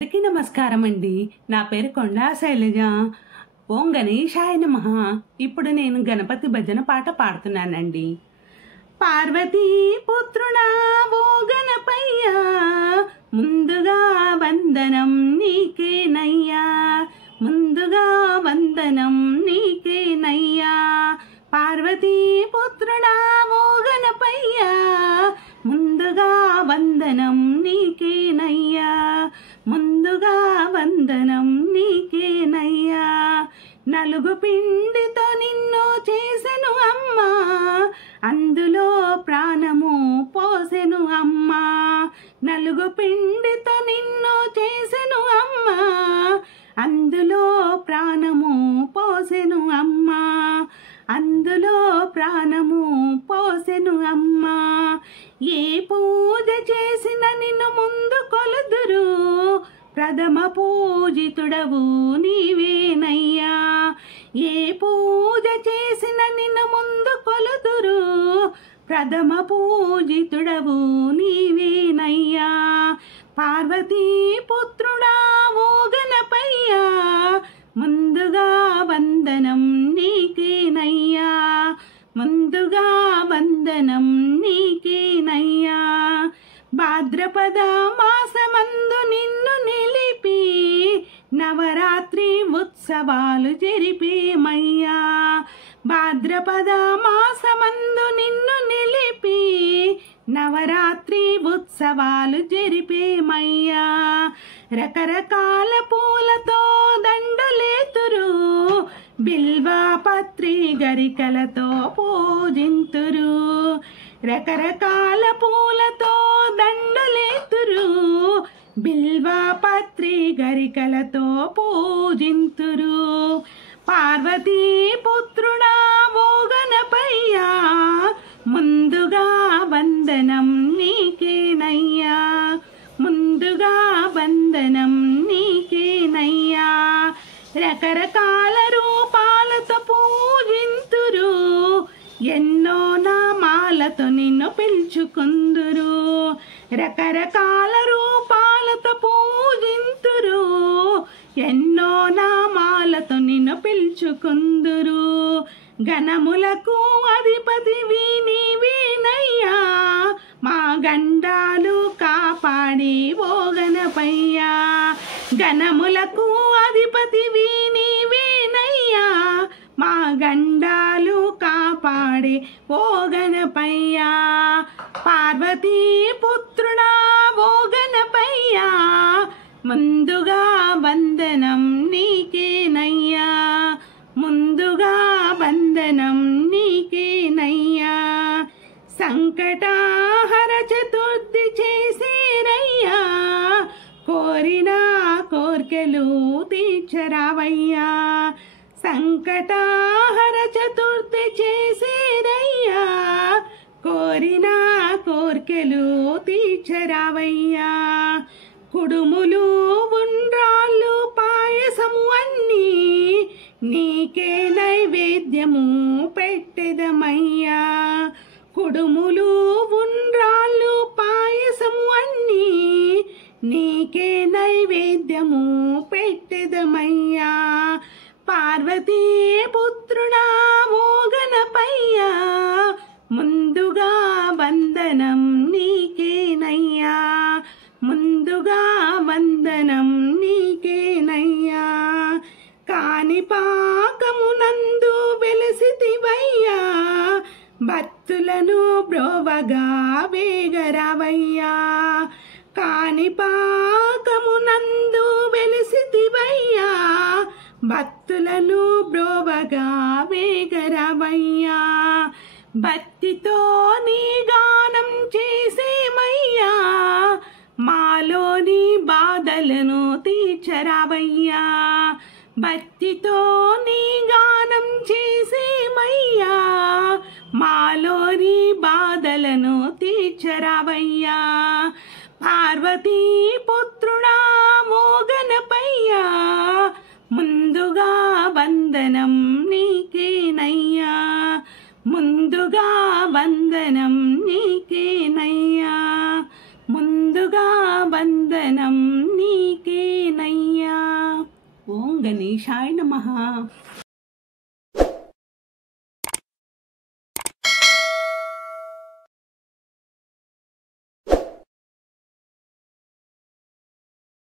అందరికీ నమస్కారం అండి. నా పేరు కొండా శైలజ. ఓం గణేశాయ నమః. ఇప్పుడు నేను గణపతి భజన పాట పాడుతున్నానండి. పార్వతీ పుత్రుడా ఓ గణపయ్యా, ముందుగా వందనం నీకేనయ్యా, ముందుగా వందనం నీకేనయ్యా. పార్వతీ పుత్రుడా ఓ గణపయ్యా, ముందుగా వందనం నీకేనయ్యా, ముందుగా వందనం నీకేనయ్యా. నలుగు పిండితో నిన్ను చేసెను అమ్మా, అందులో ప్రాణము పోసెను అమ్మా. నలుగు పిండితో నిన్ను చేసెను అమ్మా, అందులో ప్రాణము పోసెను అమ్మా, అందులో ప్రాణము పోసెను అమ్మా. ఏ పూజ చేసిన నిన్ను ముందు కొలుదురు, ప్రథమ పూజితుడవు నీవేనయ్యా. ఏ పూజ చేసిన నిన్ను ముందు కొలుదురు, ప్రథమ పూజితుడవు నీవేనయ్యా. పార్వతీ పుత్రుడా ఓ గణపయ్యా, ముందుగా వందనం నీకేనయ్యా, ముందుగా వందనం నీకేనయ్యా. భాద్రపద మాసమందు నిన్ను నిలిపి నవరాత్రి ఉత్సవాలు జరిపేమయ్యా. భాద్రపద మాసమందు నిన్ను నిలిపి నవరాత్రి ఉత్సవాలు జరిపేమయ్యా. రకరకాల పూలతో దండలేతురు, బిల్వపత్రి గరికలతో పూజింతురు. రకరకాల పూలతో దండలేతురు, బిల్వపత్రి గరికలతో పూజింతురు. పార్వతీ పుత్రుడా ఓ గణపయ్యా, ముందుగా వందనం నీకేనయ్యా, ముందుగా వందనం నీకేనయ్యా. రకరకాల రూపాలతో పూజింతురు, ఎన్నో నామాలతో నిన్ను పిలుచుకుందురు. రకరకాల రూపాలతో పూజింతురు, ఎన్నో నామాలతో నిన్ను పిలుచుకుందురు. గణములకు అధిపతివి నీవేనయ్యా, మా గండాలు కాపాడి ఓ గణపయ్యా. గణములకు అధిపతివి నీవేనయ్యా, మా గండాలు కాపాడే ఓ గణపయ్యా. పార్వతీ పుత్రుడా ఓ గణపయ్యా, ముందుగా వందనం నీకేనయ్యా, ముందుగా వందనం నీకేనయ్యా. సంకటాహర చతుర్థి చేసేరయ్యా, కోరిన కోర్కెలు తీర్చరావయ్యా. సంకటాహర చతుర్థి చేసేరయ్యా, కోరిన కోర్కెలు తీర్చరావయ్యా. కుడుములు ఉండ్రాళ్ళు పాయసము అన్నీ నీకే నైవేద్యము పెట్టెదమయ్యా. కుడుములు ఉండ్రాళ్ళు పాయసము అన్నీ నీకే నైవేద్యము పెట్టెదమయ్యా. పార్వతీ పుత్రుడా ఓ గణపయ్యా, ముందుగా వందనం నీకేనయ్యా, ముందుగా వందనం నీకేనయ్యా. కాణిపాకమునందు వెలసితివయ్యా, భక్తులను బ్రోవగా వేగరావయ్యా. కాణిపాకమునందు వెలసితివయ్యా, భక్తులను బ్రోవగా వేగరావయ్యా. భక్తితో నీ గానం చేసేమయ్యా, మాలోని బాధలను తీర్చరావయ్యా. భక్తితో నీ గానం చేసేమయ్యా, మాలోని బాధలను తీర్చరావయ్యా. పార్వతీ పుత్రుడా ఓ గణపయ్యా, ముందుగా వందనం నీకేనయ్యా, ముందుగా వందనం నీకేనయ్యా, ముందుగా వందనం నీకే। గణేశాయ నమః.